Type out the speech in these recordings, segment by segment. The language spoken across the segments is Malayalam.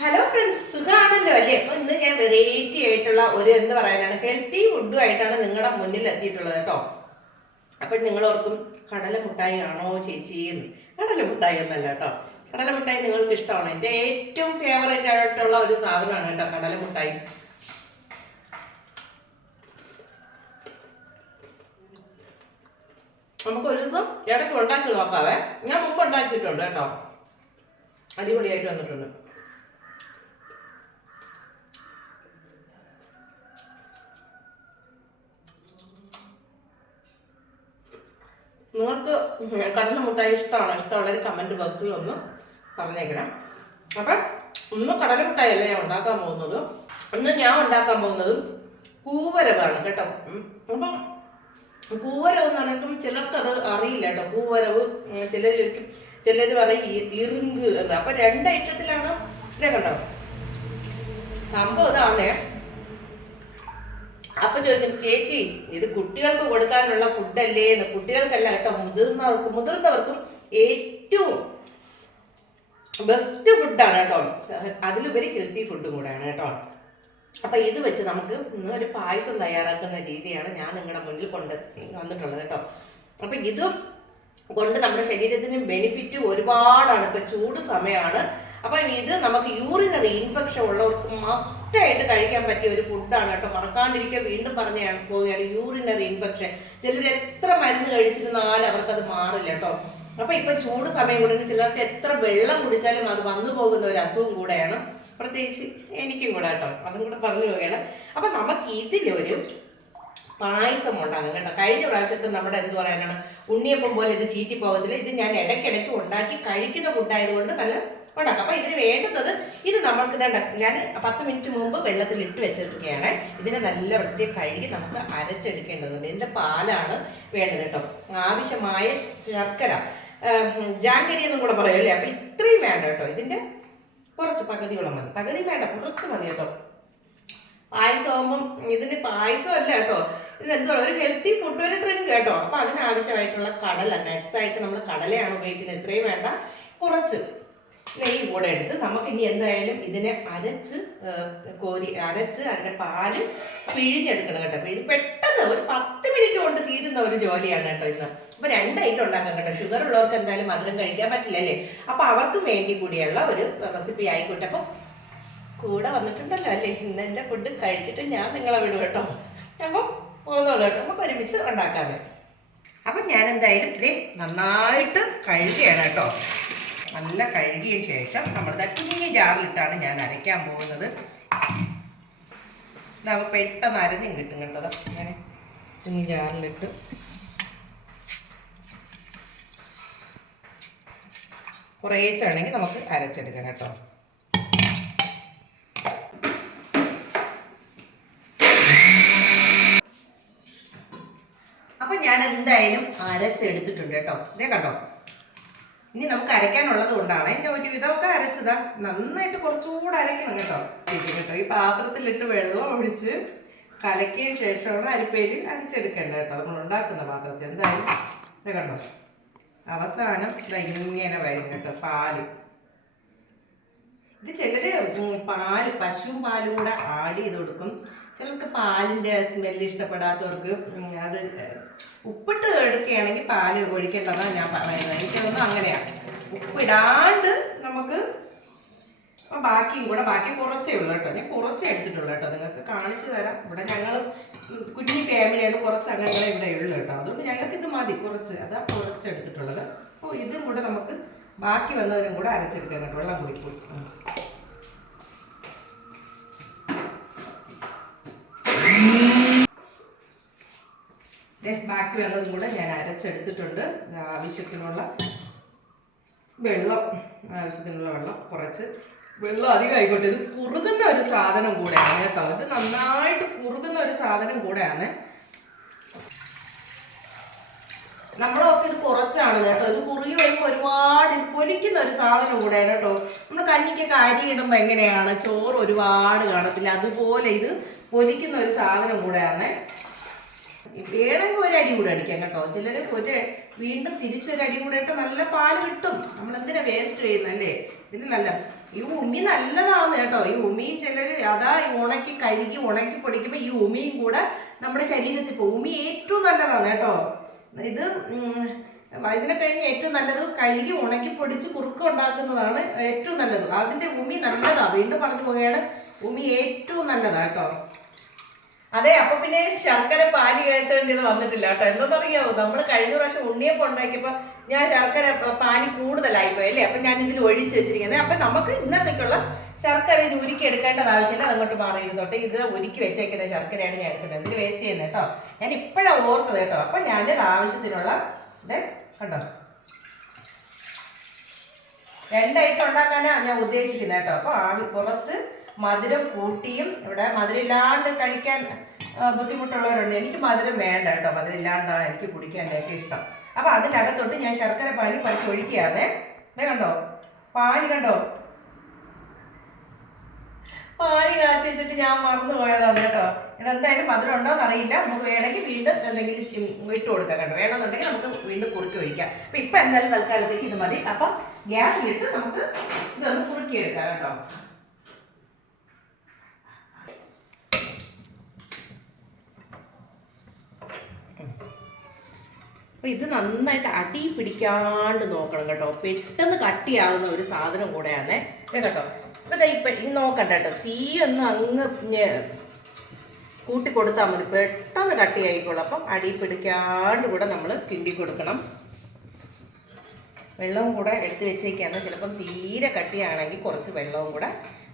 ഹലോ ഫ്രണ്ട്സ്, സുഖമാണല്ലോ അല്ലേ? അപ്പൊ ഇന്ന് ഞാൻ വെറൈറ്റി ആയിട്ടുള്ള ഒരു എന്ത് പറയാനാണ് ഹെൽത്തി ഫുഡുമായിട്ടാണ് നിങ്ങളുടെ മുന്നിൽ എത്തിയിട്ടുള്ളത് കേട്ടോ. അപ്പൊ നിങ്ങൾ ഓർക്കും കടല മുട്ടായി ആണോ ചേച്ചി എന്ന്. കടല മുട്ടായി ഒന്നല്ല കേട്ടോ. കടല മുട്ടായി നിങ്ങൾക്ക് ഇഷ്ടമാണ്. എൻ്റെ ഏറ്റവും ഫേവറേറ്റ് ആയിട്ടുള്ള ഒരു സാധനമാണ് കേട്ടോ കടല മുട്ടായി. നമുക്ക് ഒരു ദിവസം ഇടയ്ക്ക് ഉണ്ടാക്കി നോക്കാവേ. ഞാൻ മുമ്പ് ഉണ്ടാക്കിയിട്ടുണ്ട് കേട്ടോ, അടിപൊളിയായിട്ട് വന്നിട്ടുണ്ട്. നിങ്ങൾക്ക് കടല മുട്ടായി ഇഷ്ടമാണോ? ഇഷ്ടമുള്ളൊരു കമൻറ്റ് ബോക്സിൽ ഒന്ന് പറഞ്ഞേക്കണം. അപ്പം ഇന്ന് കടല മുട്ടായി അല്ല ഞാൻ ഉണ്ടാക്കാൻ പോകുന്നത്. ഇന്ന് ഞാൻ ഉണ്ടാക്കാൻ പോകുന്നത് കൂവരവാണ് കേട്ടോ. അപ്പം കൂവരവ് എന്ന് പറയുമ്പോൾ ചിലർക്കത് അറിയില്ല കേട്ടോ. കൂവരവ് ചിലർ ചോദിക്കും, ചിലർ പറയും ഇറുങ്ക് എന്ന്. അപ്പം രണ്ട് ഐറ്റത്തിലാണ് ഇതേ കണ്ടോ സംഭവം ഇതാന്നേ. അപ്പൊ ചോദിക്കും, ചേച്ചി ഇത് കുട്ടികൾക്ക് കൊടുക്കാനുള്ള ഫുഡല്ലേ എന്ന്. കുട്ടികൾക്കല്ല കേട്ടോ, മുതിർന്നവർക്കും ഏറ്റവും ബെസ്റ്റ് ഫുഡാണ് കേട്ടോ. അതിലുപരി ഹെൽത്തി ഫുഡും കൂടെയാണ് കേട്ടോ. അപ്പൊ ഇത് വെച്ച് നമുക്ക് ഇന്ന് ഒരു പായസം തയ്യാറാക്കുന്ന രീതിയാണ് ഞാൻ നിങ്ങളുടെ മുന്നിൽ വന്നിട്ടുള്ളത് കേട്ടോ. അപ്പൊ ഇത് കൊണ്ട് നമ്മുടെ ശരീരത്തിന് ബെനിഫിറ്റ് ഒരുപാടാണ്. ഇപ്പൊ ചൂട് സമയമാണ്. അപ്പം ഇത് നമുക്ക് യൂറിനറി ഇൻഫെക്ഷൻ ഉള്ളവർക്ക് മസ്റ്റായിട്ട് കഴിക്കാൻ പറ്റിയ ഒരു ഫുഡാണ് കേട്ടോ. മറക്കാണ്ടിരിക്കുക, വീണ്ടും പറഞ്ഞാണ് പോവുകയാണ്. യൂറിനറി ഇൻഫെക്ഷൻ ചിലർ എത്ര മരുന്ന് കഴിച്ചിരുന്നാലും അവർക്കത് മാറില്ല കേട്ടോ. അപ്പം ഇപ്പം ചൂട് സമയം കൂടെ ചിലർക്ക് എത്ര വെള്ളം കുടിച്ചാലും അത് വന്നു പോകുന്ന ഒരു അസുഖം കൂടെയാണ്, പ്രത്യേകിച്ച് എനിക്കും കൂടെ കേട്ടോ. അതും കൂടെ പറഞ്ഞു പോവുകയാണ്. അപ്പം നമുക്ക് ഇതിലൊരു പായസം ഉണ്ടാകും കേട്ടോ. കഴിഞ്ഞ പ്രാവശ്യത്തെ നമ്മുടെ എന്ത് പറയാനാണ് ഉണ്ണിയപ്പം പോലെ ഇത് ചീറ്റി പോകത്തില്ല. ഇത് ഞാൻ ഇടയ്ക്കിടയ്ക്ക് ഉണ്ടാക്കി കഴിക്കുന്ന ഫുഡായതുകൊണ്ട് നല്ല ഉണ്ടാക്കാം. അപ്പം ഇതിന് വേണ്ടുന്നത് ഇത് നമ്മൾക്ക് ഇതേണ്ട ഞാൻ 10 മിനിറ്റ് മുമ്പ് വെള്ളത്തിൽ ഇട്ട് വെച്ചിരിക്കുകയാണ്. ഇതിനെ നല്ല വൃത്തിയെ കഴുകി നമുക്ക് അരച്ചെടുക്കേണ്ടതുണ്ട്. ഇതിൻ്റെ പാലാണ് വേണ്ടത് കേട്ടോ. ആവശ്യമായ ശർക്കര, ജാങ്കരി എന്നും കൂടെ പറയുമല്ലേ. അപ്പം ഇത്രയും വേണ്ട കേട്ടോ. ഇതിൻ്റെ കുറച്ച് പകുതിയോളം മതി. പകുതി വേണ്ട, കുറച്ച് മതി കേട്ടോ. പായസമാകുമ്പം ഇതിന് പായസമല്ല കേട്ടോ, ഇതിനെന്തോ ഒരു ഹെൽത്തി ഫുഡ്, ഒരു ഡ്രിങ്ക് കേട്ടോ. അപ്പം അതിനാവശ്യമായിട്ടുള്ള കടല, നട്ട്സായിട്ട് നമ്മൾ കടലയാണ് ഉപയോഗിക്കുന്നത്. ഇത്രയും വേണ്ട. കുറച്ച് നെയ്യ് കൂടെ എടുത്ത് നമുക്ക് ഇനി എന്തായാലും ഇതിനെ അരച്ച് അതിൻ്റെ പാല് പിഴിഞ്ഞെടുക്കണം കേട്ടോ. പെട്ടെന്ന് ഒരു 10 മിനിറ്റ് കൊണ്ട് തീരുന്ന ഒരു ജോലിയാണ് കേട്ടോ ഇന്ന്. അപ്പോൾ 2 ഐറ്റം ഉണ്ടാക്കാം കേട്ടോ. ഷുഗർ ഉള്ളവർക്ക് എന്തായാലും മധുരം കഴിക്കാൻ പറ്റില്ല അല്ലേ. അപ്പോൾ അവർക്കും വേണ്ടി കൂടിയുള്ള ഒരു റെസിപ്പി ആയിക്കോട്ടെ. അപ്പം കൂടെ വന്നിട്ടുണ്ടല്ലോ അല്ലേ. ഇന്ന് എൻ്റെ ഫുഡ് കഴിച്ചിട്ട് ഞാൻ നിങ്ങളെ വിടും കേട്ടോ. അപ്പം പോകുന്നുള്ളൂ കേട്ടോ. നമുക്ക് ഒരുമിച്ച് ഉണ്ടാക്കാതെ. അപ്പം ഞാൻ എന്തായാലും ഇത് നന്നായിട്ട് കഴുകിയാണ് കേട്ടോ. നല്ല കഴുകിയ ശേഷം നമ്മളിത് കുഞ്ഞി ജാറിലിട്ടാണ് ഞാൻ അരയ്ക്കാൻ പോകുന്നത്. നമുക്ക് പെട്ടെന്ന് അരഞ്ഞും കിട്ടും കേട്ടോ. അങ്ങനെ കുഞ്ഞി ജാറിലിട്ട് കുറേച്ചാണെങ്കിൽ നമുക്ക് അരച്ചെടുക്കാം കേട്ടോ. അപ്പം ഞാൻ എന്തായാലും അരച്ചെടുത്തിട്ടുണ്ട് കേട്ടോ. ഇതേ കണ്ടോ. ഇനി നമുക്ക് അരയ്ക്കാനുള്ളത് കൊണ്ടാണ് എൻ്റെ ഒരുവിധമൊക്കെ അരച്ചതാ. നന്നായിട്ട് കുറച്ചുകൂടെ അരയ്ക്കണം കേട്ടോ. കേട്ടോ ഈ പാത്രത്തിലിട്ട് വെള്ളം ഒഴിച്ച് കലക്കിയ ശേഷമാണ് അരിപ്പയിൽ അരച്ചെടുക്കേണ്ടത് കേട്ടോ. നമ്മൾ ഉണ്ടാക്കുന്ന പാത്രത്തിൽ എന്തായാലും ഇത് കണ്ടോ. അവസാനം ഇങ്ങനെ വരും കേട്ടോ പാല്. ഇത് ചിലര് പാല്, പശു പാലും കൂടെ ആഡ് ചെയ്ത് കൊടുക്കും. ചിലർക്ക് പാലിൻ്റെ സ്മെല്ല് ഇഷ്ടപ്പെടാത്തവർക്ക് അത് ഉപ്പിട്ട് എടുക്കുകയാണെങ്കിൽ പാല് ഒഴിക്കേണ്ടതാണ് ഞാൻ പറയുന്നത്. എനിക്കൊന്നും അങ്ങനെയാണ്. ഉപ്പിടാണ്ട് നമുക്ക് ബാക്കി കുറച്ചേ ഉള്ളൂ കേട്ടോ. ഞാൻ കുറച്ചേ എടുത്തിട്ടുള്ളൂ കേട്ടോ. നിങ്ങൾക്ക് കാണിച്ചു തരാം. ഇവിടെ ഞങ്ങൾ കുഞ്ഞി ഫാമിലിയാണ്, കുറച്ച് അംഗങ്ങളെ ഇവിടെ ഉള്ളൂ കേട്ടോ. അതുകൊണ്ട് ഞങ്ങൾക്ക് ഇത് മതി, കുറച്ച് അതാ കുറച്ചെടുത്തിട്ടുള്ളത്. അപ്പോൾ ഇതും കൂടെ നമുക്ക് ബാക്കി വന്നതിനും കൂടെ അരച്ചെടുക്കാം കേട്ടോ. വെള്ളം കുടിക്കും. ബാക്കി വന്നതും കൂടെ ഞാൻ അരച്ചെടുത്തിട്ടുണ്ട്. ആവശ്യത്തിനുള്ള വെള്ളം കുറച്ച് വെള്ളം അധികം ആയിക്കോട്ടെ. ഇത് കുറുകുന്ന ഒരു സാധനം കൂടെയാണ് കേട്ടോ. ഇത് നന്നായിട്ട് കുറുകുന്ന ഒരു സാധനം കൂടെയാണ്. നമ്മളൊക്കെ ഇത് കുറച്ചാണ് കേട്ടോ. ഇത് കുറുകി വരുമ്പോൾ ഒരുപാട് ഇത് പൊലിക്കുന്ന ഒരു സാധനം കൂടെയാണ് കേട്ടോ. നമ്മൾ കഞ്ഞിക്കൊക്കെ അരി ഇടുമ്പോൾ എങ്ങനെയാണ് ചോറ് ഒരുപാട് കാണത്തില്ല, അതുപോലെ ഇത് പൊലിക്കുന്ന ഒരു സാധനം കൂടെയാണ്. വേണമെങ്കിൽ ഒരടി കൂടെ അടിക്കാം കേട്ടോ. ചിലർ വീണ്ടും തിരിച്ചൊരടി കൂടെ ഇട്ട് നല്ല പാല് കിട്ടും. നമ്മളെന്തിനാ വേസ്റ്റ് ചെയ്യുന്നല്ലേ. ഇത് നല്ല ഈ ഉമി നല്ലതാണ് കേട്ടോ. ഈ ഉമിയും ചിലർ അതാ ഉണക്കി കഴുകി ഉണക്കി പൊടിക്കുമ്പോൾ ഈ ഉമിയും കൂടെ നമ്മുടെ ശരീരത്തിൽ പോകും. ഉമി ഏറ്റവും നല്ലതാണ് കേട്ടോ. ഇത് ഇതിനെ കഴിഞ്ഞ് ഏറ്റവും നല്ലത് കഴുകി ഉണക്കി പൊടിച്ച് കുറുക്ക ഉണ്ടാക്കുന്നതാണ് ഏറ്റവും നല്ലത്. അതിൻ്റെ ഉമി നല്ലതാണ്. വീണ്ടും പറഞ്ഞു പോവുകയാണ്, ഉമി ഏറ്റവും നല്ലതാണ് കേട്ടോ. അതെ, അപ്പൊ പിന്നെ ശർക്കര പാനി കഴിച്ചുകൊണ്ട് ഇത് വന്നിട്ടില്ല കേട്ടോ. എന്താണെന്നറിയാമോ, നമ്മൾ കഴിഞ്ഞ പ്രാവശ്യം ഉണ്ണിയപ്പം ഉണ്ടാക്കിയപ്പോൾ ഞാൻ ശർക്കര പാനി കൂടുതലായിപ്പോയി അല്ലേ. അപ്പം ഞാൻ ഇതിൽ ഒഴിച്ച് വെച്ചിരിക്കുന്നത്. അപ്പം നമുക്ക് ഇന്നത്തേക്കുള്ള ശർക്കര ഉരുക്കി എടുക്കേണ്ടത് ആവശ്യമില്ല, അതങ്ങോട്ട് മാറിയിരുന്നോട്ടെ. ഇത് ഉരുക്കി വെച്ചേക്കുന്ന ശർക്കരയാണ് ഞാൻ എടുക്കുന്നത്. ഇതിൽ വേസ്റ്റ് ചെയ്യുന്നത് കേട്ടോ. ഞാൻ ഇപ്പോഴാണ് ഓർത്തത് കേട്ടോ. അപ്പം ഞാനിത് ആവശ്യത്തിനുള്ള ഇത് കണ്ടോ 2 ഐറ്റം ഉണ്ടാക്കാനാണ് ഞാൻ ഉദ്ദേശിക്കുന്നത് കേട്ടോ. അപ്പോൾ കുറച്ച് മധുരം കൂട്ടിയും, ഇവിടെ മധുരം ഇല്ലാണ്ട് കഴിക്കാൻ ബുദ്ധിമുട്ടുള്ളവരുണ്ട്. എനിക്ക് മധുരം വേണ്ട കേട്ടോ. മധുരം ഇല്ലാണ്ടാണ് എനിക്ക് കുടിക്കാനായിട്ട് ഇഷ്ടം. അപ്പോൾ അതിനകത്തോട്ട് ഞാൻ ശർക്കര പാനി കുറച്ച് ഒഴിക്കുകയാണേ. കണ്ടോ പാനി കണ്ടോ, പാനി കാച്ചി വെച്ചിട്ട് ഞാൻ മറന്നു പോയതാണ് കേട്ടോ. ഇതെന്തായാലും മധുരം ഉണ്ടോയെന്ന് അറിയില്ല. നമുക്ക് വേണമെങ്കിൽ വീണ്ടും എന്തെങ്കിലും ഇട്ട് കൊടുക്കാം കേട്ടോ. വേണമെന്നുണ്ടെങ്കിൽ നമുക്ക് വീണ്ടും കുറുക്കി ഒഴിക്കാം. അപ്പം ഇപ്പം എന്തായാലും തൽക്കാലത്തേക്ക് ഇത് മതി. അപ്പം ഗ്യാസിലിട്ട് നമുക്ക് ഇതൊന്ന് കുറുക്കിയെടുക്കാം കേട്ടോ. അപ്പോൾ ഇത് നന്നായിട്ട് അടി പിടിക്കാണ്ട് നോക്കണം കേട്ടോ. പെട്ടെന്ന് കട്ടിയാവുന്ന ഒരു സാധനം കൂടെയാണ് കേട്ടോ. അപ്പോൾ ഇപ്പം നോക്കണ്ട കേട്ടോ. തീയൊന്ന് അങ്ങ് കൂട്ടി കൊടുത്താൽ മതി, പെട്ടെന്ന് കട്ടിയായിക്കോളും. അപ്പം അടി പിടിക്കാണ്ട് കൂടെ നമ്മൾ കിണ്ടി കൊടുക്കണം. വെള്ളവും കൂടെ എടുത്ത് വെച്ചേക്കാണ്. ചിലപ്പം തീരെ കട്ടിയാണെങ്കിൽ കുറച്ച് വെള്ളവും കൂടെ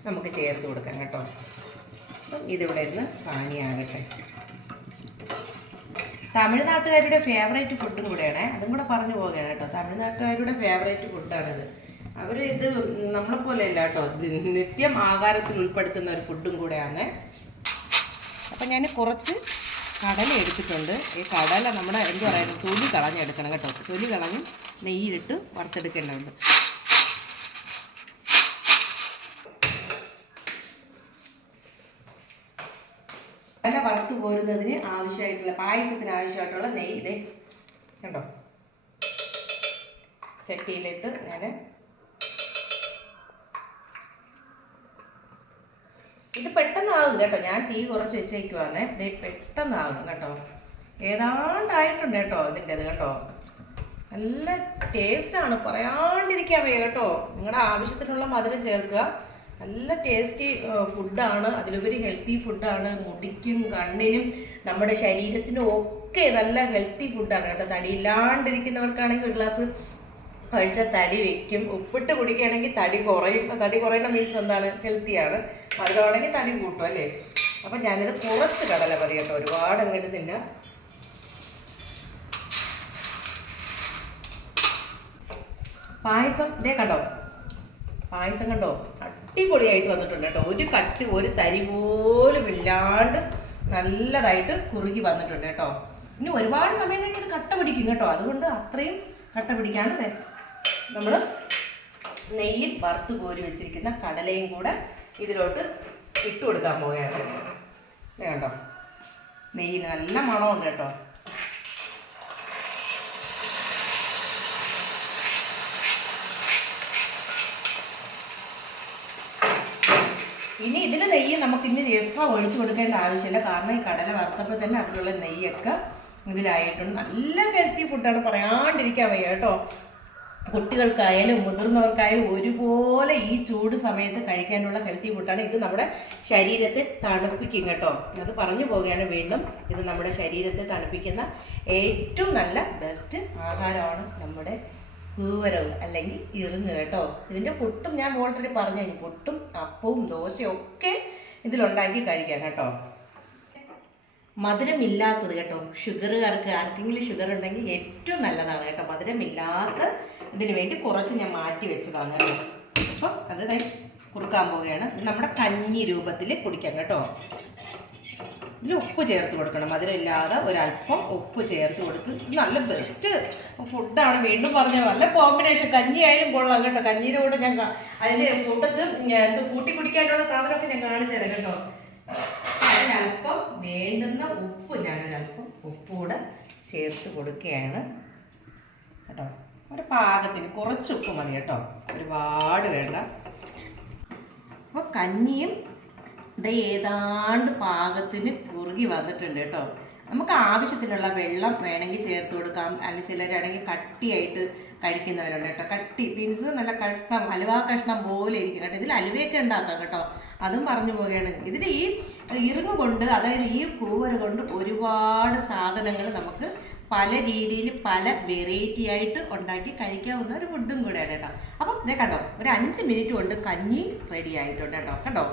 നമുക്ക് ചേർത്ത് കൊടുക്കാം കേട്ടോ. അപ്പം ഇതിവിടെ ഇരുന്ന് പാനിയാകട്ടെ. തമിഴ്നാട്ടുകാരുടെ ഫേവറേറ്റ് ഫുഡും കൂടെയാണ്, അതും കൂടെ പറഞ്ഞു പോവുകയാണ് കേട്ടോ. തമിഴ്നാട്ടുകാരുടെ ഫേവറേറ്റ് ഫുഡാണിത്. അവർ ഇത് നമ്മളെപ്പോലെയല്ല കേട്ടോ, നിത്യം ആഹാരത്തിൽ ഉൾപ്പെടുത്തുന്ന ഒരു ഫുഡും കൂടെയാണ്. അപ്പം ഞാൻ കുറച്ച് കടല എടുത്തിട്ടുണ്ട്. ഈ കടല നമ്മുടെ എന്ത് പറയുന്നത് തൊലി കളഞ്ഞെടുക്കണം കേട്ടോ. തൊലി കളഞ്ഞ് നെയ്യിലിട്ട് വറുത്തെടുക്കേണ്ടതുണ്ട്. കടല വറുത്ത് പോരുന്നതിന് ആവശ്യമായിട്ടുള്ള, പായസത്തിന് ആവശ്യമായിട്ടുള്ള നെയ്യ് ഇതേ കണ്ടോ ചട്ടിയിലിട്ട് ഞാൻ ഇത് പെട്ടെന്നാകും കേട്ടോ. ഞാൻ തീ കുറച്ച് വെച്ചേക്കുവാന്നേ. ഇത് പെട്ടെന്നാകും കേട്ടോ. ഏതാണ്ടായിട്ടുണ്ട് കേട്ടോ ഇതിൻ്റെ ഇത് കേട്ടോ. നല്ല ടേസ്റ്റാണ്, പറയാണ്ടിരിക്കാൻ വയ്യ കേട്ടോ. നിങ്ങളുടെ ആവശ്യത്തിനുള്ള മധുരം ചേർക്കുക. നല്ല ടേസ്റ്റി ഫുഡാണ്, അതിലുപരി ഹെൽത്തി ഫുഡാണ്. മുടിക്കും കണ്ണിനും നമ്മുടെ ശരീരത്തിനും ഒക്കെ നല്ല ഹെൽത്തി ഫുഡാണ് കേട്ടോ. തടിയില്ലാണ്ടിരിക്കുന്നവർക്കാണെങ്കിൽ ഒരു ഗ്ലാസ് കഴിച്ചാൽ തടി വയ്ക്കും. ഉപ്പിട്ട് കുടിക്കുകയാണെങ്കിൽ തടി കുറയും. തടി കുറയുന്ന മീൻസ് എന്താണ്, ഹെൽത്തിയാണ്. മധുരമാണെങ്കിൽ തടി കൂട്ടും അല്ലേ. അപ്പം ഞാനിത് കുറച്ച് കടല മതി കേട്ടോ, ഒരുപാട് അങ്ങോട്ട് തിന്ന. പായസം ഇതേ കണ്ടോ, പായസം കണ്ടോ അടിപൊളിയായിട്ട് വന്നിട്ടുണ്ട് കേട്ടോ. ഒരു കട്ടി ഒരു തരി പോലും ഇല്ലാണ്ട് നല്ലതായിട്ട് കുറുകി വന്നിട്ടുണ്ട് കേട്ടോ. ഇനി ഒരുപാട് സമയം കഴിഞ്ഞ് ഇത് കട്ട പിടിക്കും കേട്ടോ. അതുകൊണ്ട് അത്രയും കട്ട പിടിക്കാണ്ട് നമ്മൾ നെയ്യിൽ വറുത്ത് കോരി വെച്ചിരിക്കുന്ന കടലയും കൂടെ ഇതിലോട്ട് ഇട്ട് കൊടുക്കാൻ പോവുകയാണ് കേട്ടോ. നെയ്യിൽ നല്ല മണമുണ്ട് കേട്ടോ. ഇനി ഇതിൽ നെയ്യ് നമുക്ക് ഇനി എക്സ്ട്രാ ഒഴിച്ചു കൊടുക്കേണ്ട ആവശ്യമില്ല. കാരണം ഈ കടല വറുത്തപ്പോൾ തന്നെ അതിലുള്ള നെയ്യൊക്കെ ഇതിലായിട്ടുണ്ട്. നല്ല ഹെൽത്തി ഫുഡാണ്, പറയാണ്ടിരിക്കാൻ വയ്യ കേട്ടോ. കുട്ടികൾക്കായാലും മുതിർന്നവർക്കായാലും ഒരുപോലെ ഈ ചൂട് സമയത്ത് കഴിക്കാനുള്ള ഹെൽത്തി ഫുഡാണ്. ഇത് നമ്മുടെ ശരീരത്തെ തണുപ്പിക്കും കേട്ടോ. അത് പറഞ്ഞു പോവുകയാണ് വീണ്ടും. ഇത് നമ്മുടെ ശരീരത്തെ തണുപ്പിക്കുന്ന ഏറ്റവും നല്ല ബെസ്റ്റ് ആഹാരമാണ് നമ്മുടെ കൂവരവ് അല്ലെങ്കിൽ ഇറുങ്ങ് കേട്ടോ. ഇതിൻ്റെ പുട്ടും ഞാൻ ഓൾറെഡി പറഞ്ഞു കഴിഞ്ഞു. പുട്ടും അപ്പവും ദോശയും ഒക്കെ ഇതിലുണ്ടാക്കി കഴിക്കാം കേട്ടോ. മധുരമില്ലാത്തത് കേട്ടോ. ഷുഗറുകാർക്ക് ആർക്കെങ്കിലും ഷുഗർ ഉണ്ടെങ്കിൽ ഏറ്റവും നല്ലതാണ് കേട്ടോ. മധുരമില്ലാത്ത ഇതിന് വേണ്ടി കുറച്ച് ഞാൻ മാറ്റി വെച്ചതാണ് കേട്ടോ. അപ്പം അത് കുറുക്കാൻ പോവുകയാണ്. നമ്മുടെ കഞ്ഞി രൂപത്തിൽ കുടിക്കാം കേട്ടോ. ഇതിൽ ഉപ്പ് ചേർത്ത് കൊടുക്കണം. മധുരമില്ലാതെ ഒരല്പം ഉപ്പ് ചേർത്ത് കൊടുത്ത്. നല്ല ബെസ്റ്റ് ഫുഡാണ്. വീണ്ടും പറഞ്ഞാൽ നല്ല കോമ്പിനേഷൻ. കഞ്ഞി ആയാലും കൊള്ളാം കേട്ടോ. കഞ്ഞിയുടെ കൂടെ ഞാൻ അതിൻ്റെ കൂട്ടത്ത് കൂട്ടി കുടിക്കാനുള്ള സാധനമൊക്കെ ഞാൻ കാണിച്ചു തരാം കേട്ടോ. അതിനല്പം വേണ്ടുന്ന ഉപ്പ് ഞാനൊരല്പം ഉപ്പ് കൂടെ ചേർത്ത് കൊടുക്കുകയാണ് കേട്ടോ. ഒരു പാകത്തിന് കുറച്ച് ഉപ്പ് മതി കേട്ടോ, ഒരുപാട് വേണ്ട. കഞ്ഞിയും ഏതാണ്ട് പാകത്തിന് കുറുകി വന്നിട്ടുണ്ട് കേട്ടോ. നമുക്ക് ആവശ്യത്തിനുള്ള വെള്ളം വേണമെങ്കിൽ ചേർത്ത് കൊടുക്കാം. അല്ലെങ്കിൽ ചിലരാണെങ്കിൽ കട്ടിയായിട്ട് കഴിക്കുന്നവരുണ്ട് കേട്ടോ. കട്ടി മീൻസ് നല്ല കഷ്ണം, ഹലുവ കഷ്ണം പോലെ ഇരിക്കും കേട്ടോ. ഇതിൽ ഹലുവയൊക്കെ ഉണ്ടാക്കാം കേട്ടോ, അതും പറഞ്ഞു പോവുകയാണ്. ഇതിൽ ഈ ഇറുങ്ങ് കൊണ്ട്, അതായത് ഈ കൂവര കൊണ്ട് ഒരുപാട് സാധനങ്ങൾ നമുക്ക് പല രീതിയിൽ പല വെറൈറ്റി ആയിട്ട് ഉണ്ടാക്കി കഴിക്കാവുന്ന ഒരു ഫുഡും കൂടെയാണ് കേട്ടോ. അപ്പം ഇതേ കണ്ടോ, ഒരു 5 മിനിറ്റ് കൊണ്ട് കഞ്ഞി റെഡി ആയിട്ടുണ്ട് കേട്ടോ. കണ്ടോ,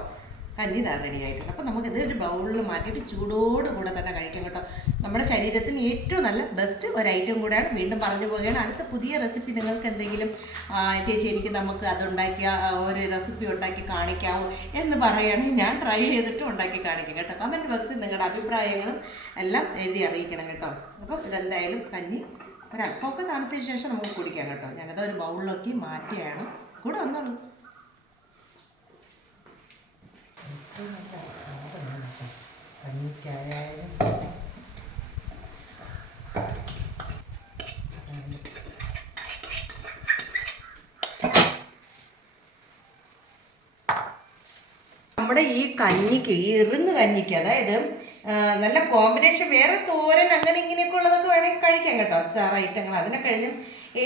കഞ്ഞി താ റെഡി ആയിട്ടുണ്ട്. അപ്പം നമുക്കിത് ഒരു ബൗളിൽ മാറ്റിയിട്ട് ചൂടോടുകൂടെ തന്നെ കഴിക്കാം കേട്ടോ. നമ്മുടെ ശരീരത്തിന് ഏറ്റവും നല്ല ബെസ്റ്റ് ഒരു ഐറ്റം കൂടെയാണ്. വീണ്ടും പറഞ്ഞു പോവുകയാണ്. അടുത്ത പുതിയ റെസിപ്പി നിങ്ങൾക്ക് എന്തെങ്കിലും ചേച്ചി എനിക്ക് നമുക്ക് അതുണ്ടാക്കിയ ഒരു റെസിപ്പി ഉണ്ടാക്കി കാണിക്കാമോ എന്ന് പറയുകയാണെങ്കിൽ ഞാൻ ട്രൈ ചെയ്തിട്ട് ഉണ്ടാക്കി കാണിക്കാം കേട്ടോ. കമൻറ്റ് ബോക്സിൽ നിങ്ങളുടെ അഭിപ്രായങ്ങളും എല്ലാം എഴുതി അറിയിക്കണം കേട്ടോ. അപ്പോൾ ഇതെന്തായാലും കഞ്ഞി ഒരല്പമൊക്കെ തണുത്തതിന് ശേഷം നമുക്ക് കുടിക്കാം കേട്ടോ. ഞാനത് ഒരു ബൗളിലേക്ക് മാറ്റിയാണ്. കൂടെ വന്നോളൂ. കഞ്ഞിക്കായാലും നമ്മുടെ ഈ കഞ്ഞിക്ക്, ഈ ഇറുങ്ങ് കഞ്ഞിക്ക്, അതായത് നല്ല കോമ്പിനേഷൻ വേറെ തോരൻ അങ്ങനെ ഇങ്ങനെയൊക്കെ ഉള്ളതൊക്കെ വേണമെങ്കിൽ കഴിക്കാം കേട്ടോ. അച്ചാർ ഐറ്റങ്ങൾ അതിനെ കഴിഞ്ഞും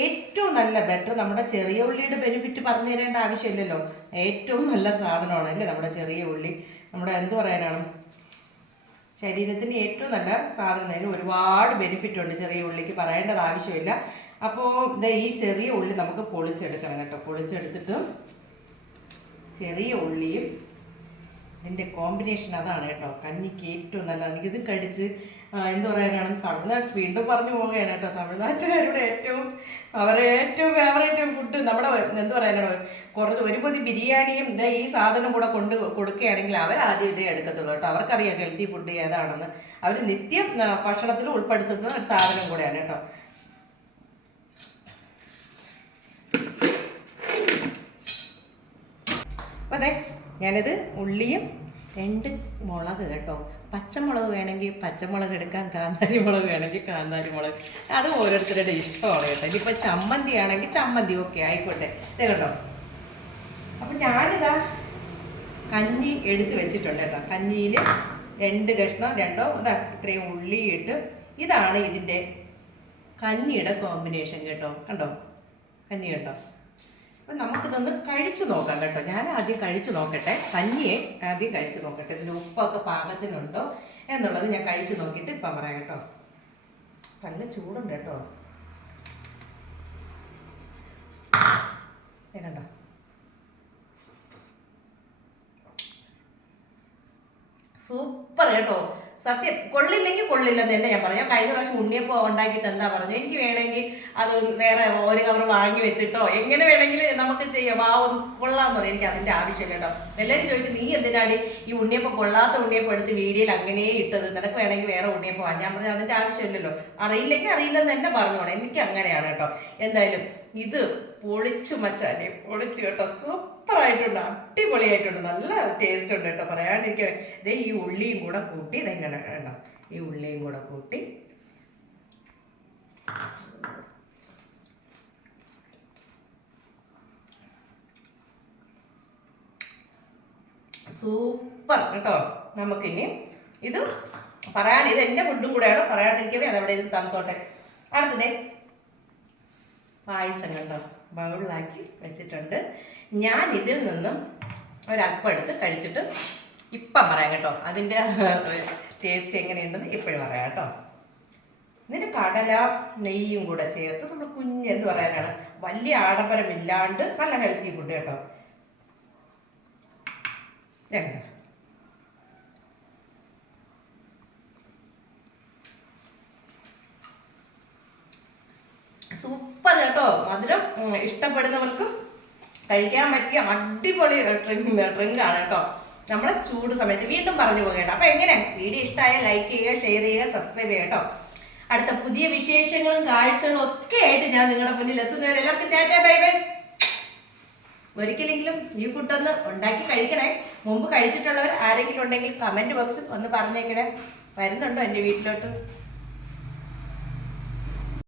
ഏറ്റവും നല്ല ബെറ്റർ നമ്മുടെ ചെറിയ ഉള്ളിയുടെ ബെനിഫിറ്റ് പറഞ്ഞു തരേണ്ട ആവശ്യമില്ലല്ലോ. ഏറ്റവും നല്ല സാധനമാണ് അല്ലേ നമ്മുടെ ചെറിയ ഉള്ളി. നമ്മുടെ എന്ത് പറയാനാണ്, ശരീരത്തിന് ഏറ്റവും നല്ല സാധനം. അതിന് ഒരുപാട് ബെനിഫിറ്റ് ഉണ്ട് ചെറിയ ഉള്ളിക്ക്, പറയേണ്ടത് ആവശ്യമില്ല. അപ്പോൾ ഈ ചെറിയ ഉള്ളി നമുക്ക് പൊളിച്ചെടുക്കണം കേട്ടോ. പൊളിച്ചെടുത്തിട്ട് ചെറിയ ഉള്ളിയും ഇതിൻ്റെ കോമ്പിനേഷൻ അതാണ് കേട്ടോ കഞ്ഞിക്ക് ഏറ്റവും നല്ലതാണ്. എനിക്കിത് കഴിച്ച് എന്ത് പറയാനാണ്, തമിഴ്നാട് വീണ്ടും പറഞ്ഞു പോവുകയാണ് കേട്ടോ. തമിഴ്നാട്ടുകാരുടെ അവരെ ഏറ്റവും ഫേവറേറ്റ് ഫുഡ് നമ്മുടെ എന്ത് പറയാനാണ്, കുറച്ച് ഒരു പൊതി ബിരിയാണിയും ഈ സാധനം കൂടെ കൊണ്ട് കൊടുക്കുകയാണെങ്കിൽ അവരാദ്യം ഇതേ എടുക്കത്തുള്ളൂ കേട്ടോ. അവർക്കറിയാം ഹെൽത്തി ഫുഡ് ഏതാണെന്ന്. അവർ നിത്യം ഭക്ഷണത്തിൽ ഉൾപ്പെടുത്തുന്ന ഒരു സാധനം കൂടെയാണ് കേട്ടോ. അപ്പോൾ അതെ, ഞാനിത് ഉള്ളിയും 2 മുളക് കേട്ടോ. പച്ചമുളക് വേണമെങ്കിൽ പച്ചമുളക് എടുക്കാം, കാന്താരി മുളക് വേണമെങ്കിൽ കാന്താരി മുളക്, അത് ഓരോരുത്തരുടെ ഇഷ്ടമാണ് കേട്ടോ. ഇനിയിപ്പോൾ ചമ്മന്തി ആണെങ്കിൽ ചമ്മന്തി, ഓക്കെ ആയിക്കോട്ടെ. ഇതേ കേട്ടോ. അപ്പം ഞാനിതാ കഞ്ഞി എടുത്ത് വെച്ചിട്ടുണ്ട് കേട്ടോ. കഞ്ഞിയിൽ 2 കഷ്ണം, 2 ഇതാ ഇത്രയും ഉള്ളി ഇട്ട്, ഇതാണ് ഇതിൻ്റെ കഞ്ഞിയുടെ കോമ്പിനേഷൻ കേട്ടോ. കണ്ടോ കഞ്ഞി കേട്ടോ. അപ്പം നമുക്കിതൊന്ന് കഴിച്ചു നോക്കാം കേട്ടോ. ഞാൻ ആദ്യം കഴിച്ചു നോക്കട്ടെ, കഞ്ഞിയെ ആദ്യം കഴിച്ചു നോക്കട്ടെ. ഇതിൻ്റെ ഉപ്പൊക്കെ പാകത്തിനുണ്ടോ എന്നുള്ളത് ഞാൻ കഴിച്ചു നോക്കിയിട്ട് ഇപ്പം പറയാം കേട്ടോ. നല്ല ചൂടുണ്ട് കേട്ടോ. കണ്ടോ, സൂപ്പർ കേട്ടോ. സത്യം, കൊള്ളില്ലെങ്കിൽ കൊള്ളില്ലെന്ന് തന്നെ ഞാൻ പറയാം. കഴിഞ്ഞ പ്രാവശ്യം ഉണ്ണിയപ്പോൾ ഉണ്ടാക്കിയിട്ട് എന്താ പറഞ്ഞത്, എനിക്ക് വേണമെങ്കിൽ അത് വേറെ ഒരു കവർ വാങ്ങി വെച്ചിട്ടോ എങ്ങനെ വേണമെങ്കിൽ നമുക്ക് ചെയ്യാം, കൊള്ളാന്ന് പറയും. എനിക്ക് അതിൻ്റെ ആവശ്യമില്ല കേട്ടോ. എല്ലാവരും ചോദിച്ചു, നീ എന്തിനാണ് ഈ ഉണ്ണിയപ്പം കൊള്ളാത്ത ഉണ്ണിയപ്പം എടുത്ത് വീഡിയോയിൽ അങ്ങനെ ഇട്ടത്, നിനക്ക് വേണമെങ്കിൽ വേറെ ഉണ്ണിയപ്പം വാങ്ങാൻ. ഞാൻ പറഞ്ഞാൽ അതിൻ്റെ ആവശ്യമില്ലല്ലോ. അറിയില്ലെങ്കിൽ അറിയില്ലെന്ന് തന്നെ പറഞ്ഞോളെ, എനിക്ക് അങ്ങനെയാണ് കേട്ടോ. എന്തായാലും ഇത് പൊളിച്ചു മച്ചാനെ, പൊളിച്ചു കേട്ടോ. സൂപ്പറായിട്ടുണ്ട്, അടിപൊളിയായിട്ടുണ്ട്, നല്ല ടേസ്റ്റ് ഉണ്ട് കേട്ടോ. പറയാണ്ടിരിക്കുക. ഇതേ ഈ ഉള്ളിയും കൂടെ കൂട്ടി, ഇതെങ്ങനെ കേട്ടോ, ഈ ഉള്ളിയും കൂടെ കൂട്ടി സൂപ്പർ കേട്ടോ. നമുക്കിനി ഇത് പറയാണ്ട്, ഇത് എൻ്റെ ഫുഡും കൂടെയാണ്, പറയാണ്ടിരിക്കവേ അതവിടെ ഇത് തണുത്തോട്ടെ. അടുത്തതേ പായസം കണ്ടോ, ബൗളിലാക്കി വെച്ചിട്ടുണ്ട്. ഞാൻ ഇതിൽ നിന്നും ഒരല്പം എടുത്ത് കഴിച്ചിട്ട് ഇപ്പം പറയാം കേട്ടോ. അതിൻ്റെ ടേസ്റ്റ് എങ്ങനെയുണ്ടെന്ന് ഇപ്പോഴും പറയാം കേട്ടോ. എന്നിട്ട് കടല നെയ്യും കൂടെ ചേർത്ത് നമ്മൾ എന്ത് പറയാനാണ്, വലിയ ആഡംബരമില്ലാണ്ട് നല്ല ഹെൽത്തി ഫുഡ് കേട്ടോ. സൂപ്പർ കേട്ടോ. മധുരം ഇഷ്ടപ്പെടുന്നവർക്കും കഴിക്കാൻ പറ്റിയ അടിപൊളി ഡ്രിങ്കാണ് കേട്ടോ. നമ്മളെ ചൂട് സമയത്ത് വീണ്ടും പറഞ്ഞു പോകേട്ടോ. അപ്പൊ എങ്ങനെ, വീഡിയോ ഇഷ്ടമായ ലൈക്ക് ചെയ്യുക, ഷെയർ ചെയ്യുക, സബ്സ്ക്രൈബ് ചെയ്യുക കേട്ടോ. അടുത്ത പുതിയ വിശേഷങ്ങളും കാഴ്ചകളും ഒക്കെ ആയിട്ട് ഞാൻ നിങ്ങളുടെ മുന്നിൽ എത്തുന്നവരെ എല്ലാവർക്കും ടാറ്റാ ബൈ ബൈ. ഒരിക്കലെങ്കിലും ഈ ഫുഡൊന്ന് ഉണ്ടാക്കി കഴിക്കണേ. മുമ്പ് കഴിച്ചിട്ടുള്ളവർ ആരെങ്കിലും ഉണ്ടെങ്കിൽ കമന്റ് ബോക്സിൽ ഒന്ന് പറഞ്ഞേക്കണേ. വരുന്നുണ്ടോ എൻ്റെ വീട്ടിലോട്ട്?